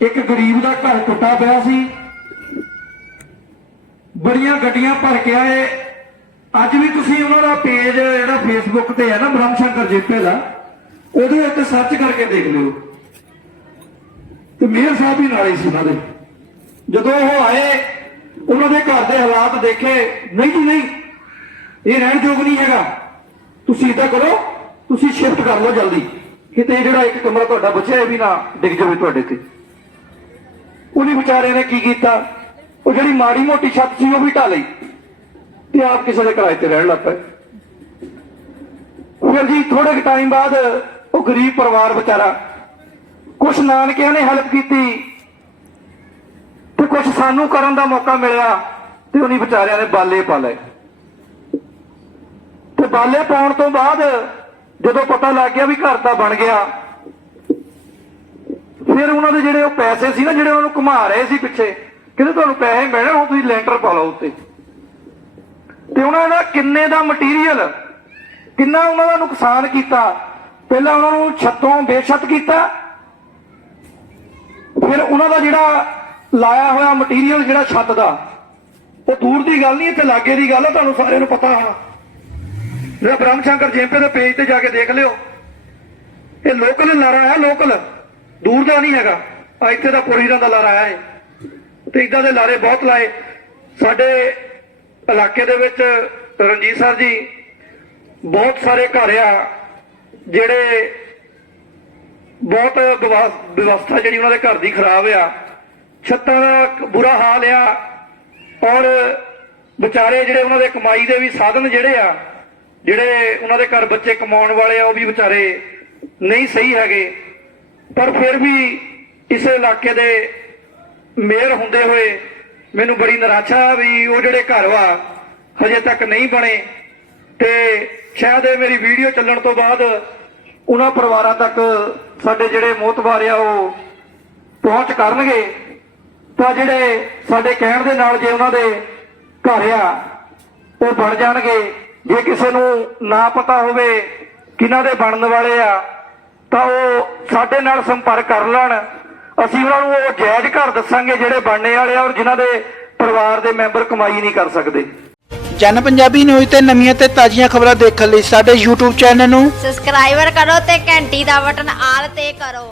ਇੱਕ ਗਰੀਬ ਦਾ ਘਰ ਟੁੱਟਾ ਪਿਆ ਸੀ। ਬੜੀਆਂ ਗੱਡੀਆਂ ਭਰ ਕੇ ਆਏ। ਅੱਜ ਵੀ ਤੁਸੀਂ ਉਹਨਾਂ ਦਾ ਪੇਜ ਜਿਹੜਾ ਫੇਸਬੁੱਕ ਤੇ ਹੈ ਨਾ, ਬ੍ਰਹਮ ਸ਼ੰਕਰ ਜੇਪੇ ਦਾ, ਉਹਦੇ ਉੱਤੇ ਸਰਚ ਕਰਕੇ ਦੇਖ ਲਿਓ। ਤੇ ਮੇਅਰ ਸਾਹਿਬ ਵੀ ਨਾਲੇ ਸੀ ਉਹਨਾਂ ਦੇ। ਜਦੋਂ ਉਹ ਆਏ, ਉਹਨਾਂ ਦੇ ਘਰ ਦੇ ਹਾਲਾਤ ਦੇਖੇ, ਨਹੀਂ ਜੀ, ਨਹੀਂ, ਇਹ ਰਹਿਣ ਯੋਗ ਨਹੀਂ ਹੈਗਾ। ਤੁਸੀਂ ਇਦਾਂ ਕਰੋ, ਤੁਸੀਂ ਸ਼ਿਫਟ ਕਰ ਲਓ ਜਲਦੀ। ਕਿਤੇ ਜਿਹੜਾ ਇੱਕ ਕਮਰਾ ਤੁਹਾਡਾ ਬਚਿਆ, ਇਹ ਵੀ ਨਾ ਡਿੱਗ ਜਾਵੇ ਤੁਹਾਡੇ ਤੇ। ਉਹਨੇ ਵਿਚਾਰੇ ਨੇ ਕੀ ਕੀਤਾ? ਉਹ ਜਿਹੜੀ ਮਾੜੀ ਮੋਟੀ ਛੱਤ ਸੀ, ਉਹ ਵੀ ਢਾ ਲਈ ਤੇ ਆਪ ਕਿਸੇ ਦੇ ਕਿਰਾਏ ਤੇ ਰਹਿਣ ਲੱਗ ਪਏ। ਫਿਰ ਜੀ ਥੋੜੇ ਟਾਈਮ ਬਾਅਦ ਉਹ ਗਰੀਬ ਪਰਿਵਾਰ ਵਿਚਾਰਾ ਕੁਛ ਨਾਨਕਿਆਂ ਨੇ ਹੈਲਪ ਕੀਤੀ ਤੇ ਕੁਝ ਸਾਨੂੰ ਕਰਨ ਦਾ ਮੌਕਾ ਮਿਲਿਆ ਤੇ ਉਹਨੀ ਵਿਚਾਰਿਆਂ ਨੇ ਬਾਲੇ ਪਾ ਲਏ। ਤੇ ਬਾਲੇ ਪਾਉਣ ਤੋਂ ਬਾਅਦ ਜਦੋਂ ਪਤਾ ਲੱਗ ਗਿਆ ਵੀ ਘਰ ਦਾ ਬਣ ਗਿਆ ਫਿਰ ਉਹਨਾਂ ਦੇ ਜਿਹੜੇ ਉਹ ਪੈਸੇ ਸੀ ਨਾ, ਜਿਹੜੇ ਉਹਨਾਂ ਨੂੰ ਘੁਮਾ ਰਹੇ ਸੀ ਪਿੱਛੇ, ਕਹਿੰਦੇ ਤੁਹਾਨੂੰ ਪੈਸੇ ਮਿਲਣੇ, ਹੁਣ ਤੁਸੀਂ ਲੈਂਟਰ ਪਾ ਲਓ ਉੱਤੇ। ਤੇ ਉਹਨਾਂ ਦਾ ਕਿੰਨੇ ਦਾ ਮਟੀਰੀਅਲ ਕਿੰਨਾ ਉਹਨਾਂ ਦਾ ਨੁਕਸਾਨ ਕੀਤਾ? ਪਹਿਲਾਂ ਉਹਨਾਂ ਨੂੰ ਛੱਤੋਂ ਬੇਛੱਤ ਕੀਤਾ। ਫਿਰ ਉਹਨਾਂ ਦਾ ਜਿਹੜਾ ਲਾਇਆ ਹੋਇਆ ਮਟੀਰੀਅਲ ਜਿਹੜਾ ਛੱਤ ਦਾ, ਉਹ ਦੂਰ ਦੀ ਗੱਲ ਨਹੀਂ, ਇੱਥੇ ਲਾਗੇ ਦੀ ਗੱਲ ਹੈ ਤੁਹਾਨੂੰ ਸਾਰਿਆਂ ਨੂੰ ਪਤਾ ਹੋਣਾ। ਜਿਹੜਾ ਬ੍ਰਹਮ ਸ਼ੰਕਰ ਜੇਪੇ ਦੇ ਪੇਜ ਤੇ ਜਾ ਕੇ ਦੇਖ ਲਿਓ। ਇਹ ਲੋਕਲ ਲਾਰਾ ਹੈ ਲੋਕਲ। ਦੂਰ ਦਾ ਨਹੀਂ ਹੈਗਾ। ਆ ਇੱਥੇ ਦਾ ਪੁਰੀਰਾਂ ਦਾ ਲਾਰਾ ਹੈ ਤੇ ਇਦਾਂ ਦੇ ਲਾਰੇ ਬਹੁਤ ਲਾਏ। ਸਾਡੇ ਇਲਾਕੇ ਦੇ ਵਿੱਚ ਰਣਜੀਤ ਸਰ ਜੀ ਬਹੁਤ ਸਾਰੇ ਘਰ ਆ, ਜਿਹੜੇ ਬਹੁਤ ਵਿਵਾ- ਵਿਵਸਥਾ ਜਿਹੜੀ ਉਹਨਾਂ ਦੇ ਘਰ ਦੀ ਖਰਾਬ ਆ। ਛੱਤਾਂ ਦਾ ਬੁਰਾ ਹਾਲ ਆ ਔਰ ਵਿਚਾਰੇ ਜਿਹੜੇ ਉਹਨਾਂ ਦੇ ਕਮਾਈ ਦੇ ਵੀ ਸਾਧਨ ਜਿਹੜੇ ਆ, ਜਿਹੜੇ ਉਹਨਾਂ ਦੇ ਘਰ ਬੱਚੇ ਕਮਾਉਣ ਵਾਲੇ ਆ, ਉਹ ਵੀ ਵਿਚਾਰੇ ਨਹੀਂ ਸਹੀ ਹੈਗੇ। ਪਰ ਫਿਰ ਵੀ ਇਸ ਇਲਾਕੇ ਦੇ ਮੇਅਰ ਹੁੰਦੇ ਹੋਏ ਮੈਨੂੰ ਬੜੀ ਨਿਰਾਸ਼ਾ ਵੀ ਉਹ ਜਿਹੜੇ ਘਰ ਵਾ, ਹਜੇ ਤੱਕ ਨਹੀਂ ਬਣੇ। ਤੇ ਸ਼ਾਇਦ ਇਹ ਮੇਰੀ ਵੀਡੀਓ ਚੱਲਣ ਤੋਂ ਬਾਅਦ ਉਹਨਾਂ ਪਰਿਵਾਰਾਂ ਤੱਕ ਸਾਡੇ ਜਿਹੜੇ ਮੋਤਬਾਰ ਆ ਉਹ ਪਹੁੰਚ ਕਰਨਗੇ। ਤਾਂ ਜਿਹੜੇ ਸਾਡੇ ਕਹਿਣ ਦੇ ਨਾਲ ਜੇ ਉਹਨਾਂ ਦੇ ਘਰ ਆ, ਉਹ ਬਣ ਜਾਣਗੇ। ਜੇ ਕਿਸੇ ਨੂੰ ਨਾ ਪਤਾ ਹੋਵੇ ਕਿਹਨਾਂ ਦੇ ਬਣਨ ਵਾਲੇ ਆ ਤਾਂ ਉਹ ਸਾਡੇ ਨਾਲ ਸੰਪਰਕ ਕਰ ਲੈਣ। ਅਸੀਂ ਉਹਨਾਂ ਨੂੰ ਉਹ ਜਾਇਜ਼ ਘਰ ਦੱਸਾਂਗੇ ਜਿਹੜੇ ਬਣਨੇ ਵਾਲੇ ਆ ਔਰ ਜਿਨ੍ਹਾਂ ਦੇ ਪਰਿਵਾਰ ਦੇ ਮੈਂਬਰ ਕਮਾਈ ਨਹੀਂ ਕਰ ਸਕਦੇ। ਜਨ ਪੰਜਾਬੀ ਨਿਊਜ਼ ਤੇ ਨਵੀਆਂ ਤੇ ਤਾਜ਼ੀਆਂ ਖਬਰਾਂ ਦੇਖਣ ਲਈ ਸਾਡੇ YouTube ਚੈਨਲ ਨੂੰ ਸਬਸਕ੍ਰਾਈਬਰ ਕਰੋ ਤੇ ਘੰਟੀ ਦਾ ਬਟਨ ਆਲ ਤੇ ਕਰੋ।